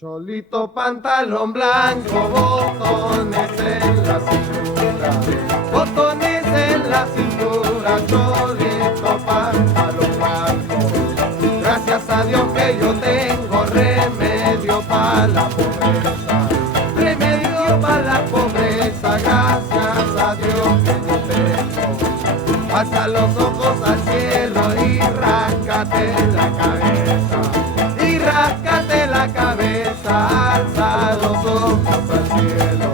Cholito, pantalón blanco, botones en la cintura, botones en la cintura, cholito, pantalón blanco. Gracias a Dios que yo tengo remedio para la pobreza, remedio para la pobreza, gracias a Dios que yo tengo. Alza los ojos al cielo y ráscate la cabeza. Y ráscate la cabeza, alza los ojos al cielo.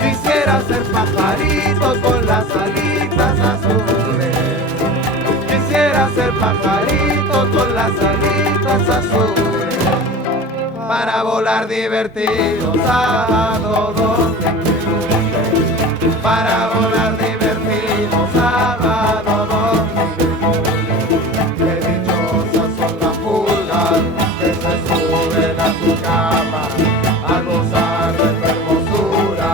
Quisiera ser pajarito con las alitas azules. Quisiera ser pajarito con las alitas azules. Para volar divertido, sábado, domingo y lunes. Para volar divertido, sábado, domingo y lunes. Qué dichosas son las pulgas que se suben a tu cama a gozar de tu hermosura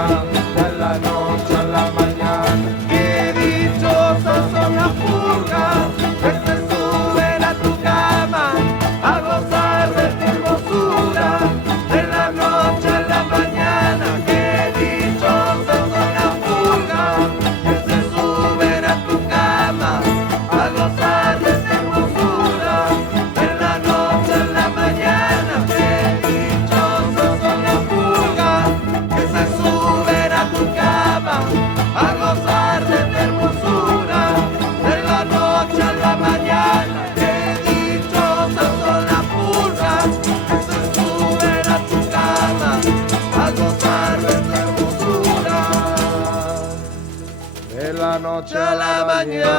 de la noche a la mañana. Qué dichosas son las pulgas que se suben a tu cama a gozar de tu hermosura de la noche a la mañana. Qué dichosas son las pulgas que se suben a tu cama a gozar de tu hermosura de la noche a la mañana. Qué dichosas son las pulgas que se suben a tu cama a gozar de tu hermosura de la noche a la mañana. Qué dichosas son las pulgas que se suben a tu cama a gozar de tu hermosura de la noche a la mañana.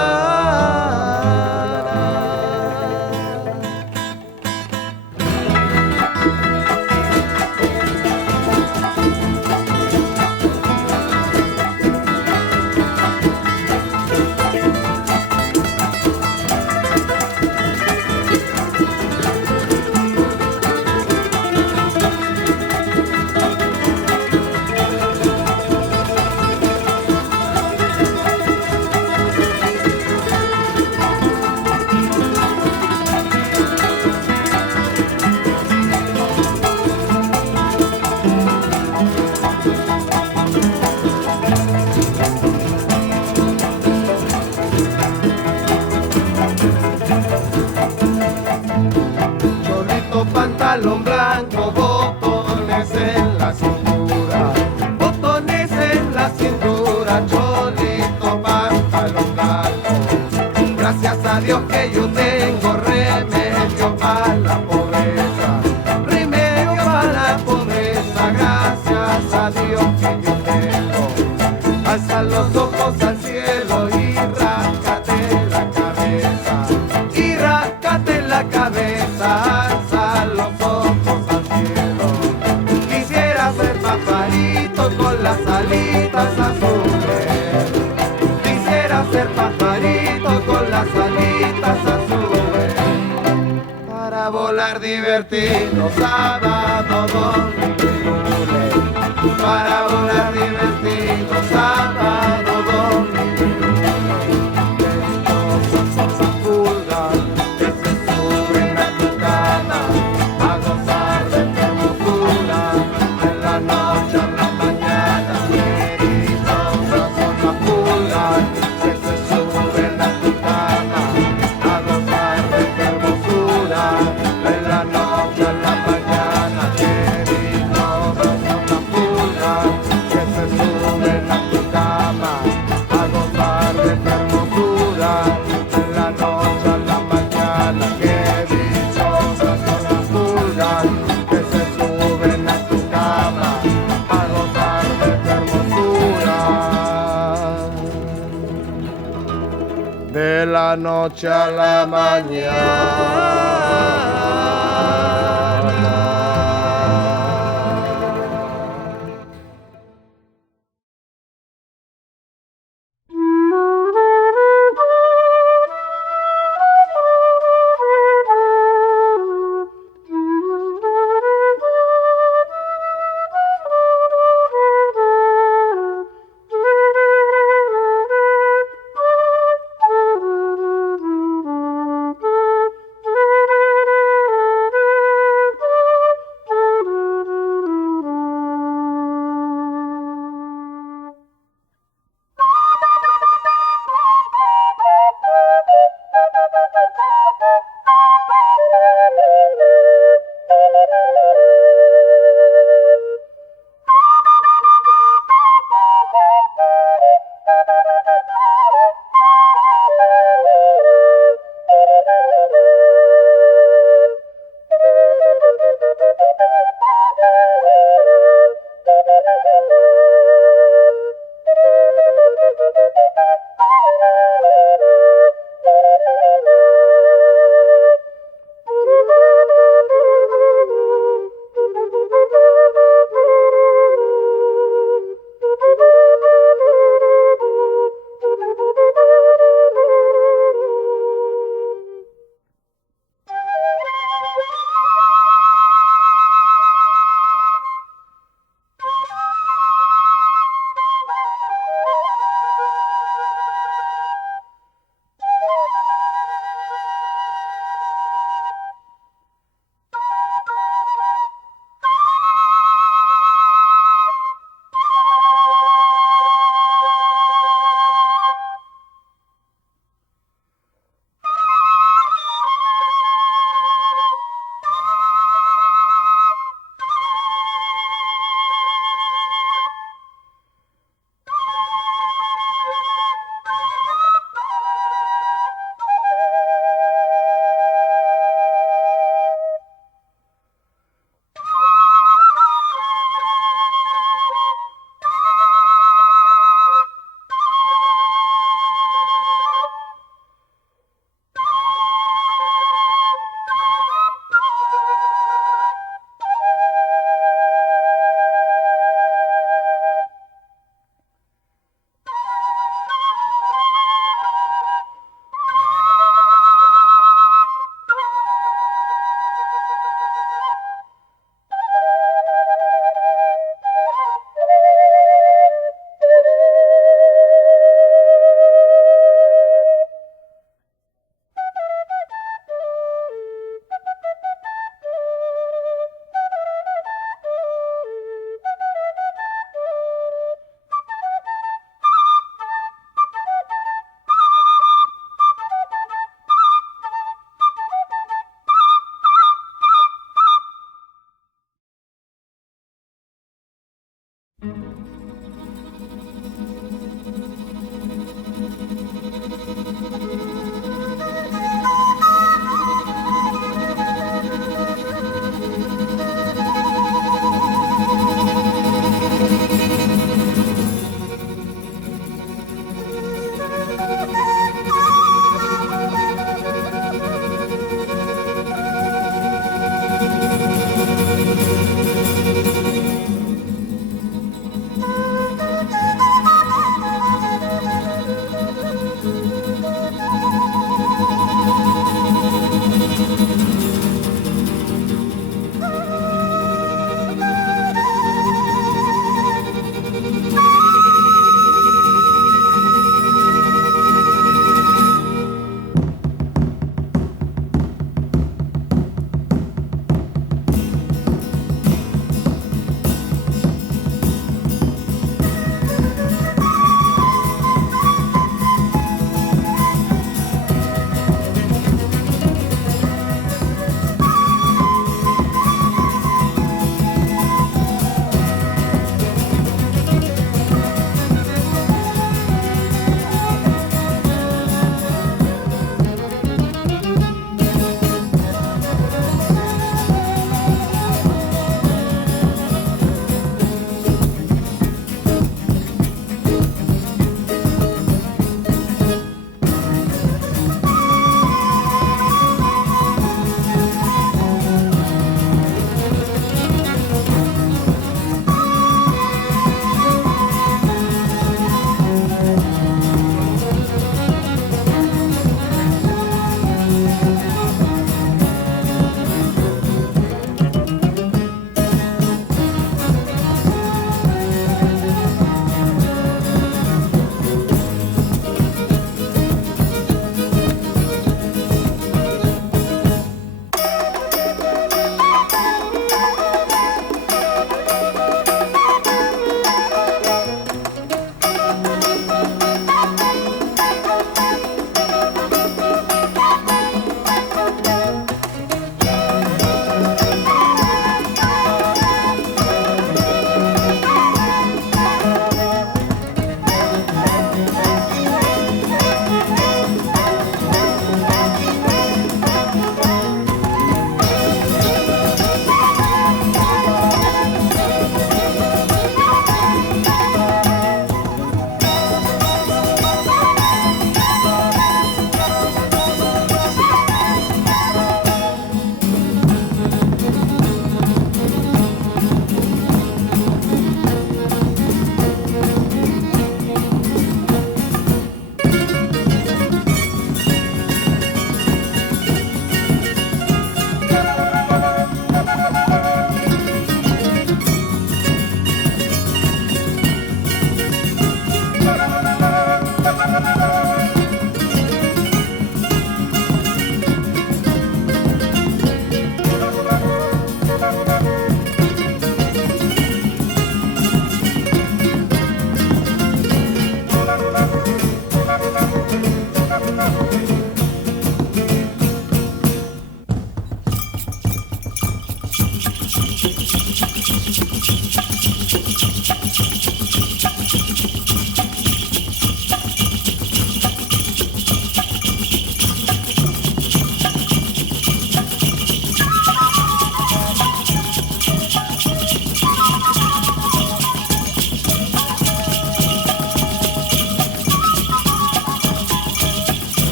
Cholito, pantalón blanco, botones en la cintura, botones en la cintura, cholito, pantalón blanco. Gracias a Dios que yo tengo remedio para la pobreza, remedio para la pobreza, gracias a Dios que yo tengo. Alza los ojos al cielo y ráscate la cabeza, y ráscate la cabeza, alza los ojos al cielo. Quisiera ser pajarito con las alitas azules. Quisiera ser pajarito con las alitas azules. Para volar divertido, sábado, domingo y lunes. Para volar divertido, sábado, domingo y lunes. Esas pulgas que se suben a tu cama a gozar de tu hermosura de la noche a la mañana. Dichosas son las pulgas que se suben a tu cama a gozar de tu hermosura de la noche a la mañana. Dichosas son las pulgas que se suben a tu cama a gozar de tu hermosura de la noche a la mañana. Qué dichosas son las pulgas que se suben a tu cama a gozar de tu hermosura de la noche a la mañana.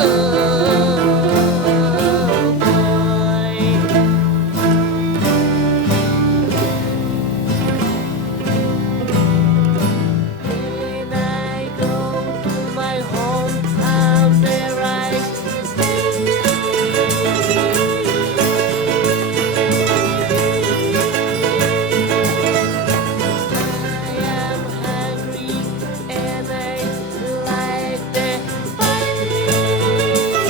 When I go to my hometown, there I am hungry and I like the fight.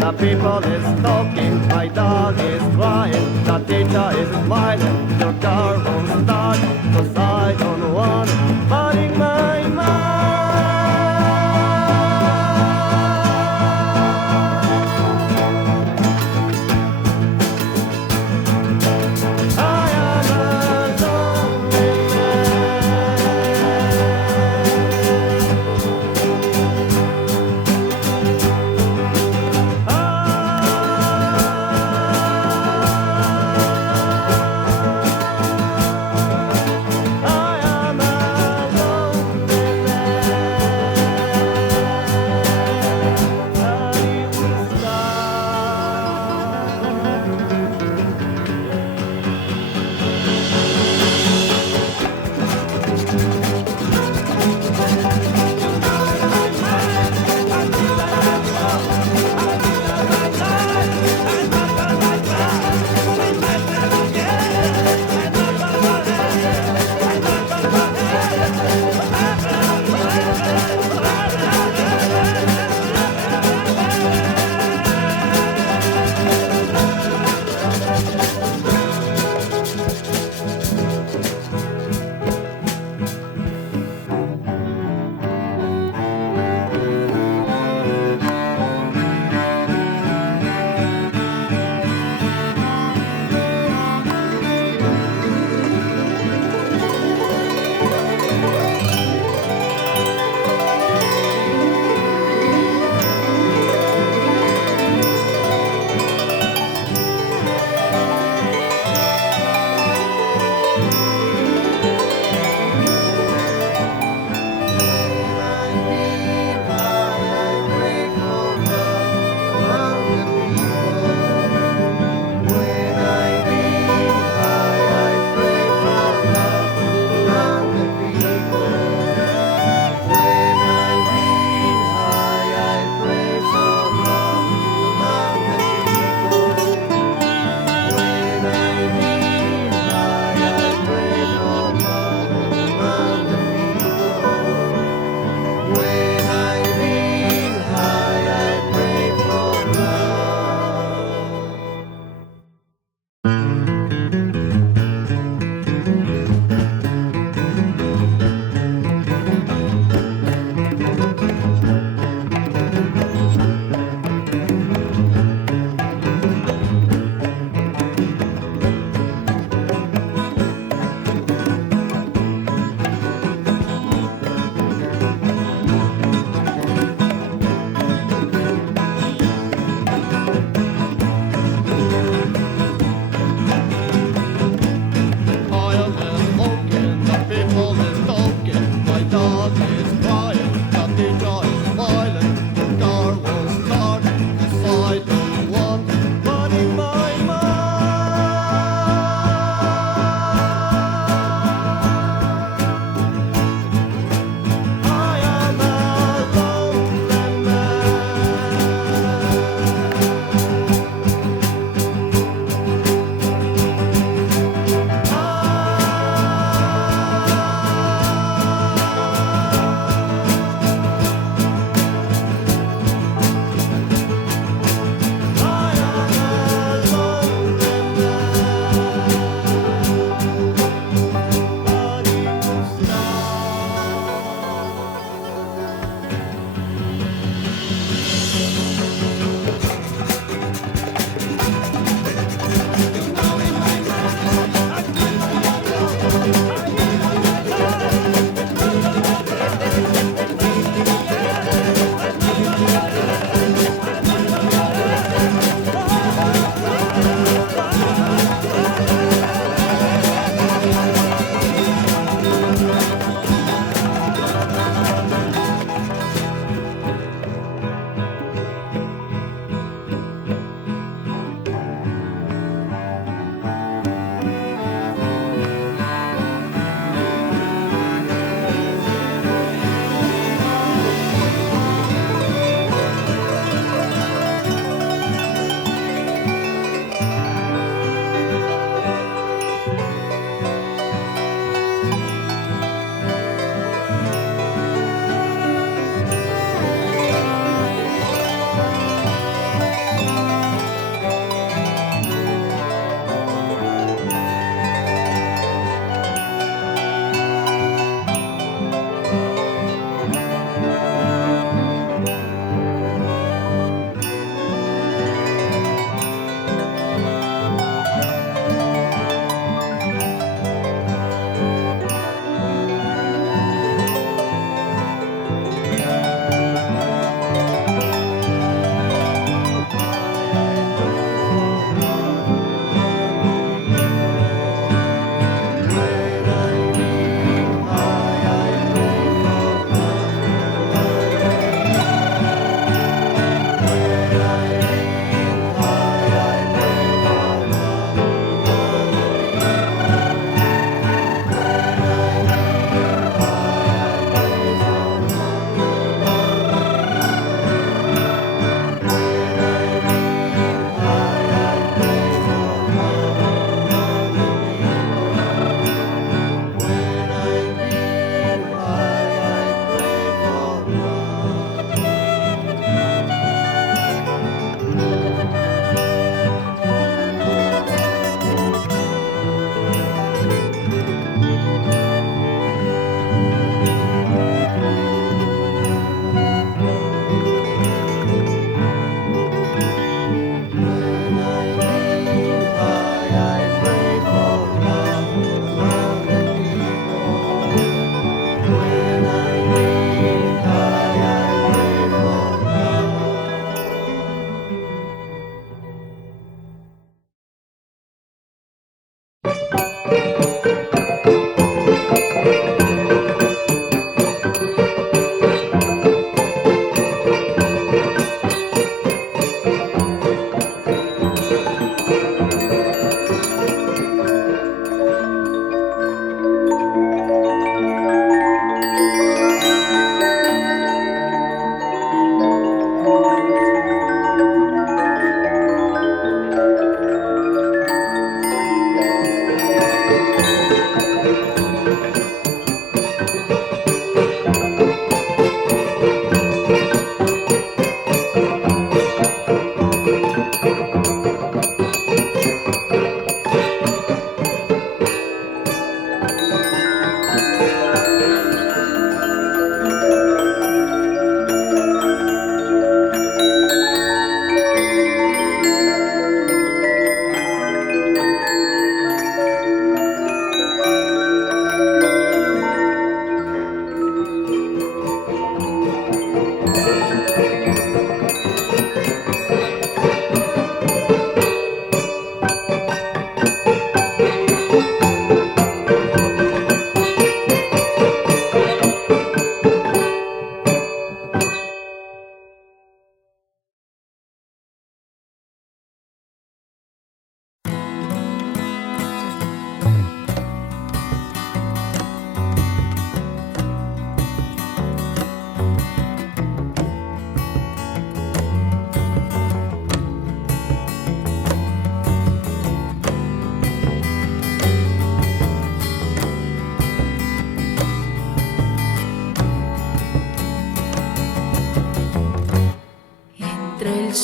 The people is talking, my dog is crying, the teacher is smiling, your car won't start, 'cause I don't want money in my mind. I am a lonely man.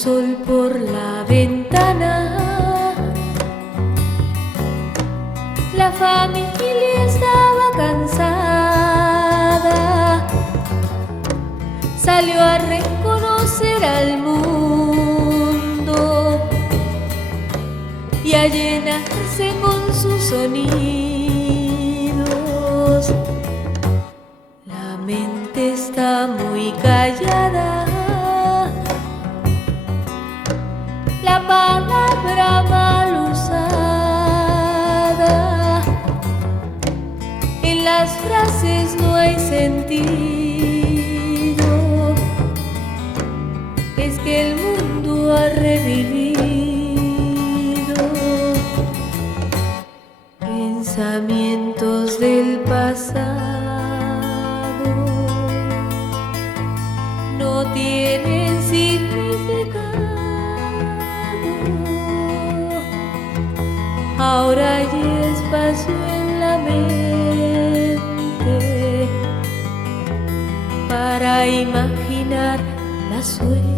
sol por la ventana. La familia estaba cansada, salió a reconocer al mundo y a llenarse con sus sonidos. La mente está muy callada, la palabra mal usada, en las frases no hay sentido. Es que el mundo ha revivido pensamientos del pasado. No tienen significado. Ahora hay espacio en la mente para imaginar la suerte.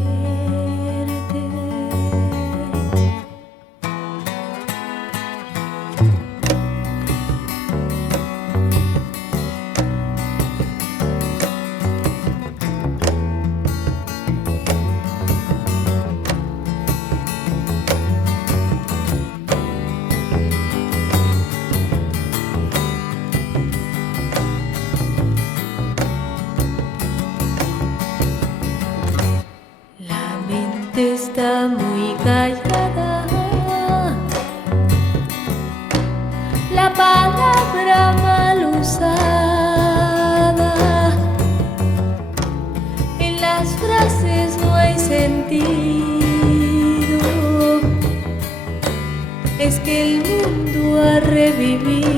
Está muy callada, la palabra mal usada, en las frases no hay sentido. Es que el mundo ha revivido.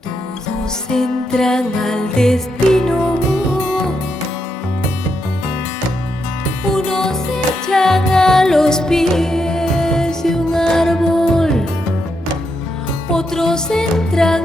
Todos entran al destino. Unos se echan a los pies de un árbol, otros entran